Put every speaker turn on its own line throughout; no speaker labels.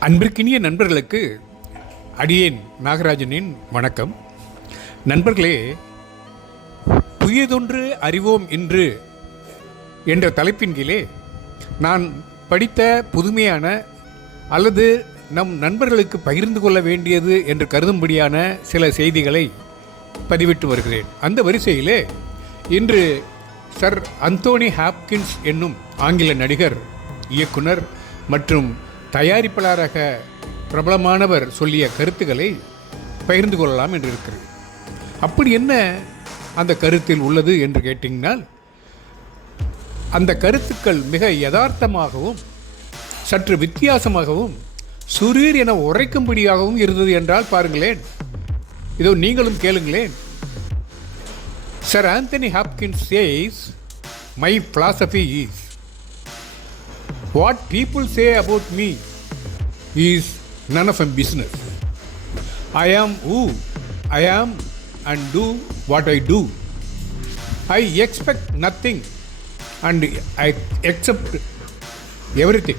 அன்பிற்கினிய நண்பர்களுக்கு அடியேன் நாகராஜனின் வணக்கம். நண்பர்களே புதியதொன்று அறிவோம் இன்று என்ற தலைப்பின் கீழே நான் படித்த புதுமையான அல்லது நம் நண்பர்களுக்கு பகிர்ந்து கொள்ள வேண்டியது என்று கருதும்படியான சில செய்திகளை பதிவிட்டு வருகிறேன். அந்த வரிசையிலே இன்று சர் அந்தோனி ஹாப்கின்ஸ் என்னும் ஆங்கில நடிகர் இயக்குனர் மற்றும் தயாரிப்பாளராக பிரபலமானவர் சொல்லிய கருத்துக்களை பகிர்ந்து கொள்ளலாம் என்று இருக்கிறது அப்படி என்ன அந்த கருத்தில் உள்ளது என்று கேட்டிங்கனால் அந்த கருத்துக்கள் மிக யதார்த்தமாகவும் சற்று வித்தியாசமாகவும் சுரீர் என உரைக்கும்படியாகவும் இருந்தது என்றால் பாருங்களேன். இதோ நீங்களும் கேளுங்களேன். Sir Anthony Hopkins says my philosophy is what people say about me is none of my business. I am who I am and do what I do. I expect nothing and I accept everything.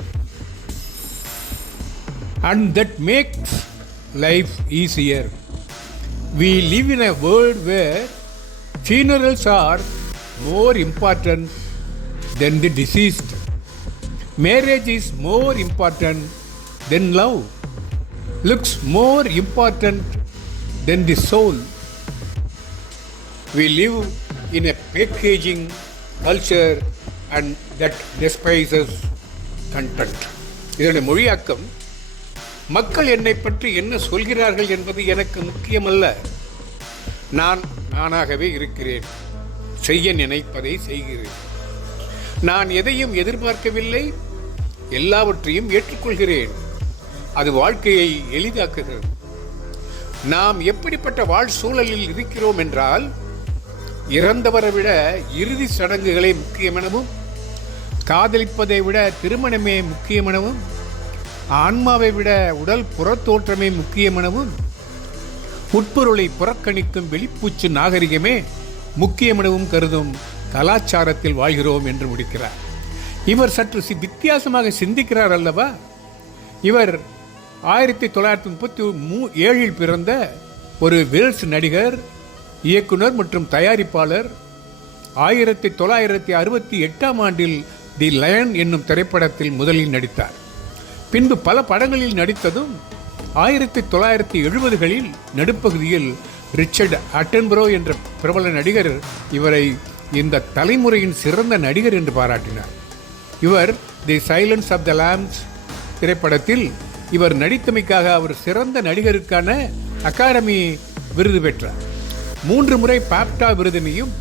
And that makes life easier. We live in a world where funerals are more important than the deceased. Marriage is more important than love looks more important than the soul we live in a packaging culture and that despises content. இதனுடைய மொழியாக்கம் மக்கள் என்னை பற்றி என்ன சொல்கிறார்கள் என்பது எனக்கு முக்கியமல்ல. நான் நானாகவே இருக்கிறேன். செய்ய நினைப்பதை செய்கிறேன். நான் எதையும் எதிர்பார்க்கவில்லை. எல்லாவற்றையும் ஏற்றுக்கொள்கிறேன். அது வாழ்க்கையை எளிதாக்குகிறது. நாம் எப்படிப்பட்ட வாழ் சூழலில் இருக்கிறோம் என்றால் இறந்தவரை விட இறுதி சடங்குகளே முக்கியமெனவும் காதலிப்பதை விட திருமணமே முக்கியமெனவும் ஆன்மாவை விட உடல் புறத்தோற்றமே முக்கியமெனவும் உட்பொருளை புறக்கணிக்கும் வெளிப்பூச்சு நாகரிகமே முக்கியமெனவும் கருதும் கலாச்சாரத்தில் வாழ்கிறோம் என்று முடிக்கிறார். இவர் சற்று சி- வித்தியாசமாக சிந்திக்கிறார் அல்லவா? இவர் ஆயிரத்தி தொள்ளாயிரத்தி முப்பத்தி மூ ஏழில் பிறந்த ஒரு வேல்ஸ் நடிகர் இயக்குனர் மற்றும் தயாரிப்பாளர் ஆயிரத்தி தொள்ளாயிரத்தி அறுபத்தி எட்டாம் ஆண்டில் தி லயன் என்னும் திரைப்படத்தில் முதலில் நடித்தார். பின்பு பல படங்களில் நடித்ததும் ஆயிரத்தி தொள்ளாயிரத்தி எழுபதுகளில் நடுப்பகுதியில் ரிச்சர்ட் அட்டன்பரோ என்ற பிரபல நடிகர் இவரை இந்த தலைமுறையின் சிறந்த நடிகர் என்று பாராட்டினார். இவர் the silence of the lambs திரைப்படத்தில் இவர் நடித்தமைக்காக அவர் சிறந்த நடிகருக்கான அகாடமி விருது பெற்றார். மூன்று முறை பாப்டா விருதினையும்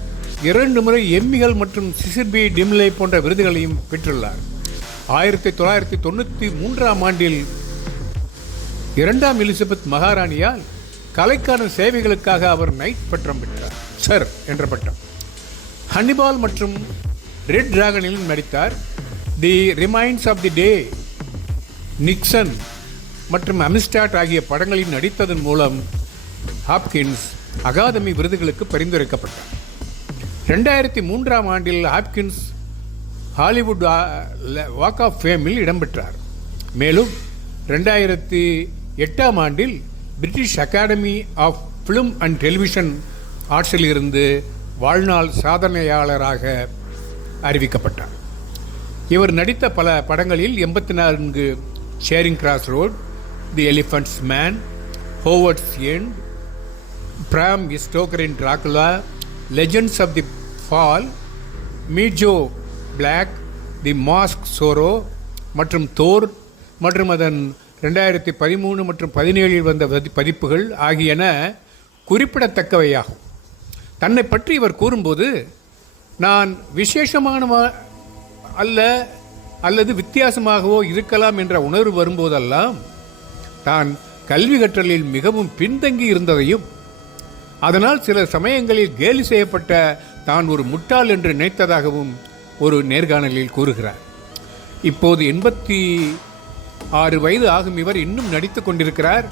இரண்டு முறை எம்மிகள் மற்றும் சிசிர்பி டிம்லே போன்ற விருதுகளையும் பெற்றுள்ளார். ஆயிரத்தி தொள்ளாயிரத்தி தொண்ணூற்றி மூன்றாம் ஆண்டில் இரண்டாம் எலிசபெத் மகாராணியால் கலைக்கான சேவைகளுக்காக அவர் நைட் பட்டம் பெற்றார். சர் என்ற பட்டம். ஹன்னிபால் மற்றும் ரெட் டிராகனிலும் நடித்தார். The remains of the day Nixon. மற்றும் அமிஸ்டாட் ஆகிய படங்களில் நடித்ததன் மூலம் ஹாப்கின்ஸ் அகாதமி விருதுகளுக்கு பரிந்துரைக்கப்பட்டார். ரெண்டாயிரத்தி மூன்றாம் ஆண்டில் ஹாப்கின்ஸ் ஹாலிவுட் வாக் ஆஃப் ஃபேமில் இடம்பெற்றார். மேலும் ரெண்டாயிரத்தி எட்டாம் ஆண்டில் British Academy of Film and Television ஆர்ட்ஸில் இருந்து வாழ்நாள் சாதனையாளராக அறிவிக்கப்பட்டார். இவர் நடித்த பல படங்களில் எண்பத்தி நான்கு Charing Cross Road the Elephant Man Howards End Bram ஸ்டோக்கரின் Dracula Legends of the Fall meet Joe Black the Mask Zorro மற்றும் தோர் மற்றும் அதன் ரெண்டாயிரத்தி பதிமூணு மற்றும் பதினேழில் வந்த பதிப்புகள் ஆகியன குறிப்பிடத்தக்கவையாகும். தன்னை பற்றி இவர் கூறும்போது நான் விசேஷமானவா அல்ல அல்லது வித்தியாசமாகவோ இருக்கலாம் என்ற உணர்வு வரும்போதெல்லாம் தான் கல்வி கற்றலில் மிகவும் பின்தங்கி இருந்ததையும் அதனால் சில சமயங்களில் கேலி செய்யப்பட்ட தான் ஒரு முட்டாள் என்று நினைத்ததாகவும் ஒரு நேர்காணலில் கூறுகிறார். இப்போது எண்பத்தி ஆறு வயது ஆகும் இவர் இன்னும் நடித்துக் கொண்டிருக்கிறார்.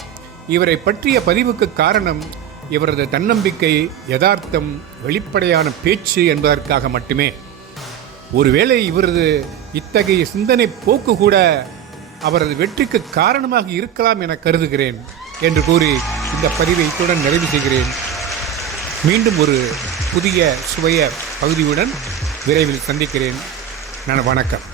இவரை பற்றிய பதிவுக்கு காரணம் இவரது தன்னம்பிக்கை யதார்த்தம் வெளிப்படையான பேச்சு என்பதற்காக மட்டுமே. ஒருவேளை இவரது இத்தகைய சிந்தனை போக்கு கூட அவரது வெற்றிக்கு காரணமாக இருக்கலாம் என கருதுகிறேன் என்று கூறி இந்த பதிவை இத்துடன் நிறைவு செய்கிறேன். மீண்டும் ஒரு புதிய சுவைய பகுதியுடன் விரைவில் சந்திக்கிறேன். நான் வணக்கம்.